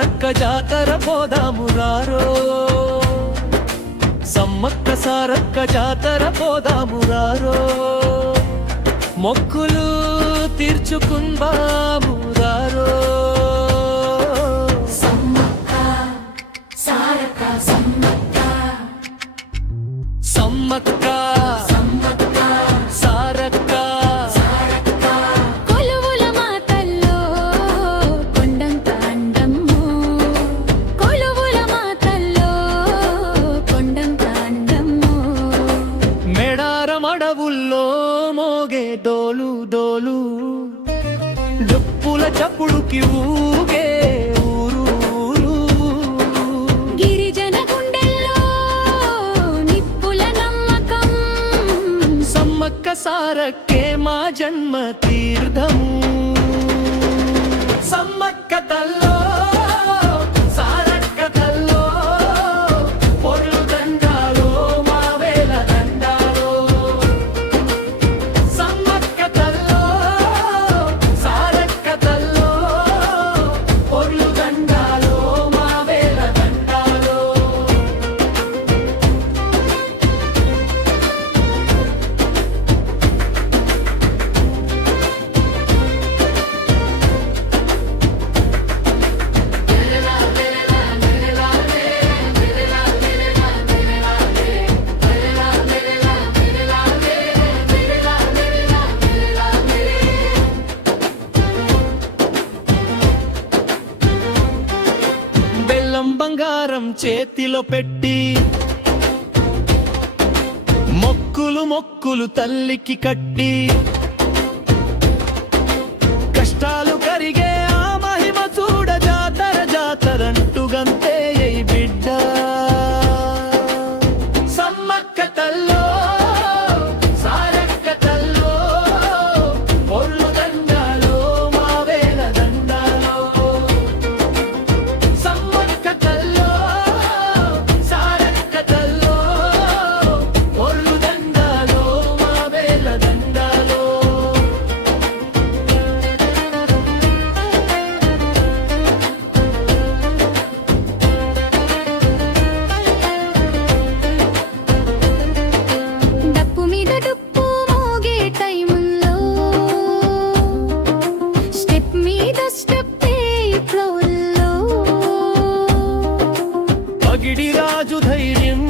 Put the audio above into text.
సారక్క జాతర పోదాము రారో, సమ్మక్క సారక్క జాతర పోదాము రారో, మొక్కులు తీర్చుకుందాము రారో. సమ్మక్క సారక్క సమ్మక్క సమ్మక్క సమ్మక్క సారక్క సారక్క కొలువుల మాతల్లో కొండంత అండమ్ము, కొలువుల మాతల్లో కొండంత అండమ్ము. మేడారం అడవుల్లో మోగే డోలు డోలు, డప్పుల చప్పుడుకి ఊగే ఊరు ఊరు. గిరిజన గుండెల్లో నిప్పుల నమ్మకం, సమ్మక్క సారక్కే మా జన్మ తీర్థము. సమ్మక్క తల్లో సారక్క తల్లో, పొర్లు దండాలో మా వేల దండాలో. సమ్మక్క తల్లో సారక్క తల్లో, పొర్లు దండాలో మా వేల దండాలో. బెల్లం బంగారం చేతిలో పెట్టి, మొక్కులు మొక్కులు తల్లికి కట్టి, కష్టాలు కరిగే ఆ మహిమ చూడ జాతర జాతరంటూ గంతే ఈ బిడ్డ. సమ్మక్క తల్లో సారక్క తల్లో, పొర్లు దండాలో మా వేల దండాలో. సమ్మక్క తల్లో సారక్క తల్లో, పొర్లు దండాలో మా వేల దండాలో. డప్పు మీద డుప్పు మోగే టైముల్లో, స్టెప్ మీద స్టెప్ ఫ్లోల్లో. పగిడి రాజు ధైర్యం